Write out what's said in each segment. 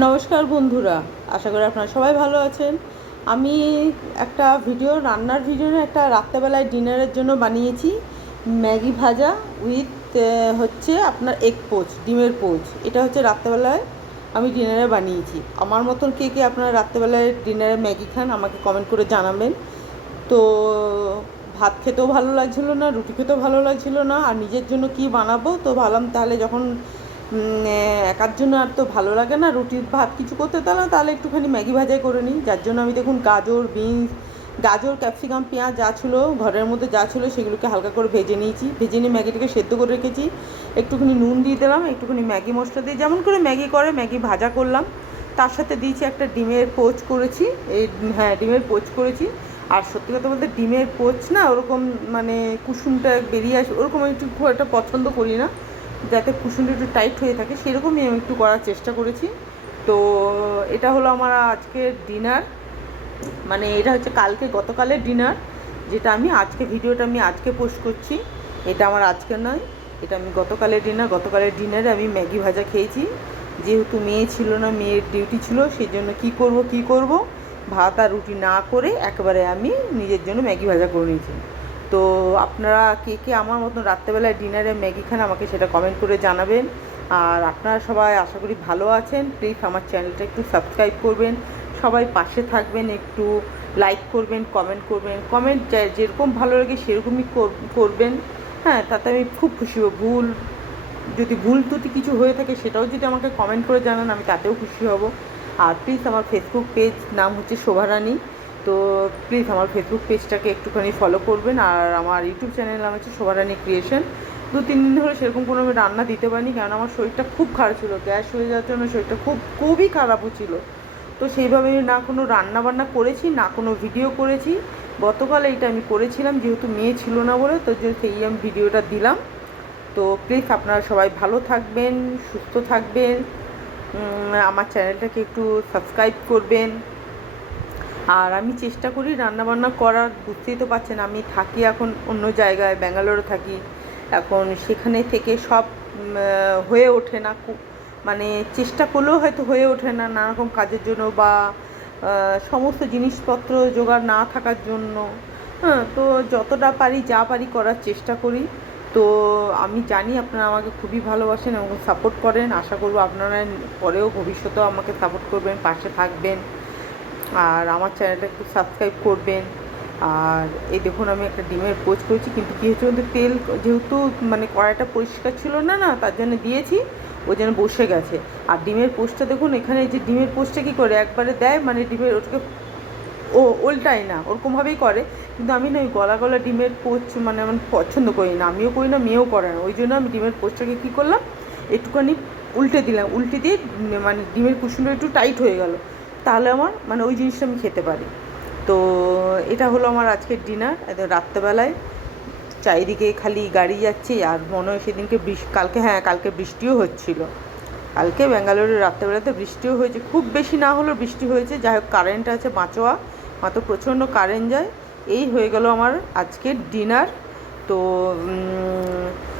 নমস্কার বন্ধুরা, আশা করি আপনারা সবাই ভালো আছেন। আমি একটা রান্নার ভিডিও একটা রাত্রেবেলায় ডিনারের জন্য বানিয়েছি ম্যাগি ভাজা উইথ হচ্ছে আপনার এগ পোচ, ডিমের পোচ। এটা হচ্ছে রাত্রেবেলায় আমি ডিনারে বানিয়েছি। আমার মতন কে কে আপনারা রাত্রেবেলায় ডিনারে ম্যাগি খান আমাকে কমেন্ট করে জানাবেন। তো ভাত খেতেও ভালো লাগছিলো না, রুটি খেতেও ভালো লাগছিলো না, আর নিজের জন্য কি বানাবো, তো ভাবলাম তাহলে যখন একার জন্য আর তো ভালো লাগে না রুটি ভাত কিছু করতে, তাহলে একটুখানি ম্যাগি ভাজাই করে নিই। যার জন্য আমি দেখুন গাজর ক্যাপসিকাম পেঁয়াজ যা ছিল ঘরের মধ্যে যা ছিল সেগুলোকে হালকা করে ভেজে নিয়ে ম্যাগিটাকে সেদ্ধ করে রেখেছি। একটুখানি নুন দিয়ে দিলাম, একটুখানি ম্যাগি মশলা দিয়ে যেমন করে ম্যাগি করে ম্যাগি ভাজা করলাম। তার সাথে দিয়েছি একটা ডিমের পোচ করেছি, ডিমের পোচ করেছি। আর সত্যি কথা বলতে ডিমের পোচ না ওরকম মানে কুসুমটা বেরিয়ে আসে ওরকম একটু খুব একটা পছন্দ করি না, যাতে কুসুমটা একটু টাইট হয়ে থাকে সেরকমই আমি একটু করার চেষ্টা করেছি। তো এটা হলো আমার আজকের ডিনার, মানে এটা হচ্ছে গতকালের ডিনার, যেটা আমি ভিডিওটা আমি আজকে পোস্ট করছি। এটা আমার আজকে নয়, এটা আমি গতকালের ডিনারে আমি ম্যাগি ভাজা খেয়েছি। যেহেতু মেয়ে ছিল না, মেয়ের ডিউটি ছিল, সেই জন্য কী করব ভাত আর রুটি না করে একেবারে আমি নিজের জন্য ম্যাগি ভাজা করে নিয়েছি। তো আপনারা কে কে আমার মতন রাত্রেবেলায় ডিনারে ম্যাগি খান আমাকে সেটা কমেন্ট করে জানাবেন। আর আপনারা সবাই আশা করি ভালো আছেন। প্লিজ আমার চ্যানেলটা একটু সাবস্ক্রাইব করবেন, সবাই পাশে থাকবেন, একটু লাইক করবেন, কমেন্ট যেরকম ভালো লাগে সেরকমই করবেন। হ্যাঁ, তাতে আমি খুব খুশি হব। ভুল ত্রুটি কিছু হয়ে থাকে সেটাও যদি আমাকে কমেন্ট করে জানান আমি তাতেও খুশি হব। আর প্লিজ আমার ফেসবুক পেজ নাম হচ্ছে শোভারানী, তো প্লিজ আমার ফেসবুক পেজটাকে একটুখানি ফলো করবেন। আর আমার ইউটিউব চ্যানেল নাম হচ্ছে শোভারানী ক্রিয়েশন। 2-3 দিন ধরে সেরকম কোনো আমি রান্না দিতে পারিনি, কারণ আমার শরীরটা খুব খারাপ ছিল, গ্যাস হয়ে যাওয়ার জন্য শরীরটা খুবই খারাপও ছিল। তো সেইভাবে না কোনো রান্না বান্না করেছি, না কোনো ভিডিও করেছি। গতকাল এইটা আমি করেছিলাম, যেহেতু মেয়ে ছিল না বলে, তো সেই আমি ভিডিওটা দিলাম। তো প্লিজ আপনারা সবাই ভালো থাকবেন, সুস্থ থাকবেন, আমার চ্যানেলটাকে একটু সাবস্ক্রাইব করবেন। আর আমি চেষ্টা করি রান্নাবান্না করার, বুঝতেই তো পারছেন আমি থাকি এখন অন্য জায়গায়, ব্যাঙ্গালোরে থাকি। এখন সেখানে থেকে সব হয়ে ওঠে না, খুব মানে চেষ্টা করলেও হয়তো হয়ে ওঠে না, নানারকম কাজের জন্য বা সমস্ত জিনিসপত্র জোগাড় না থাকার জন্য। হ্যাঁ, তো যতটা পারি যা পারি করার চেষ্টা করি। তো আমি জানি আপনারা আমাকে খুবই ভালোবাসেন এবং সাপোর্ট করেন। আশা করব আপনারা পরেও ভবিষ্যতেও আমাকে সাপোর্ট করবেন, পাশে থাকবেন। আর আমার চ্যানেলটা একটু সাবস্ক্রাইব করবেন। আর এই দেখুন আমি একটা ডিমের পোচ করেছি, কিন্তু কী হচ্ছে বলতে তেল যেহেতু মানে কড়াইটা পরিষ্কার ছিল না তার জন্য দিয়েছি, ওই জন্য বসে গেছে। আর ডিমের পোচটা দেখুন, এখানে যে ডিমের পোচটা কী করে একবারে দেয়, মানে ডিমের ওটাকে উল্টায় না, ওরকমভাবেই করে। কিন্তু আমি না ওই গলা ডিমের পোচ মানে আমার পছন্দ করি না, আমিও করি না, মেয়েও করে না। ওই জন্য আমি ডিমের পোচটাকে কী করলাম, একটুখানি উল্টে দিলাম, উল্টে দিয়ে মানে ডিমের কুসুমটা একটু টাইট হয়ে গেল, তাহলে আমার মানে ওই জিনিসটা আমি খেতে পারি। তো এটা হলো আমার আজকের ডিনার। রাত্রেবেলায় চারিদিকে খালি গাড়ি যাচ্ছে, আর মনে হয় সেদিনকে কালকে বৃষ্টিও হচ্ছিল। কালকে ব্যাঙ্গালোরের রাত্রেবেলাতে বৃষ্টিও হয়েছে, খুব বেশি না হলেও বৃষ্টি হয়েছে। যাই হোক, কারেন্ট আছে বাঁচোয়া, মাত্র প্রচণ্ড কারেন্ট যায়। এই হয়ে গেল আমার আজকের ডিনার। তো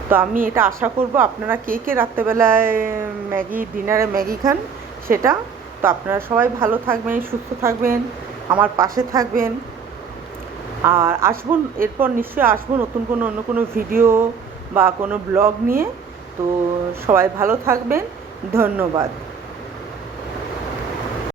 তো আমি এটা আশা করব আপনারা কে কে রাত্রেবেলায় ডিনারে ম্যাগি খান সেটা। তো আপনারা সবাই ভালো থাকবেন, সুস্থ থাকবেন, আমার পাশে থাকবেন। আর এরপর নিশ্চয়ই আসবো অন্য কোনো ভিডিও বা কোনো ব্লগ নিয়ে। তো সবাই ভালো থাকবেন, ধন্যবাদ।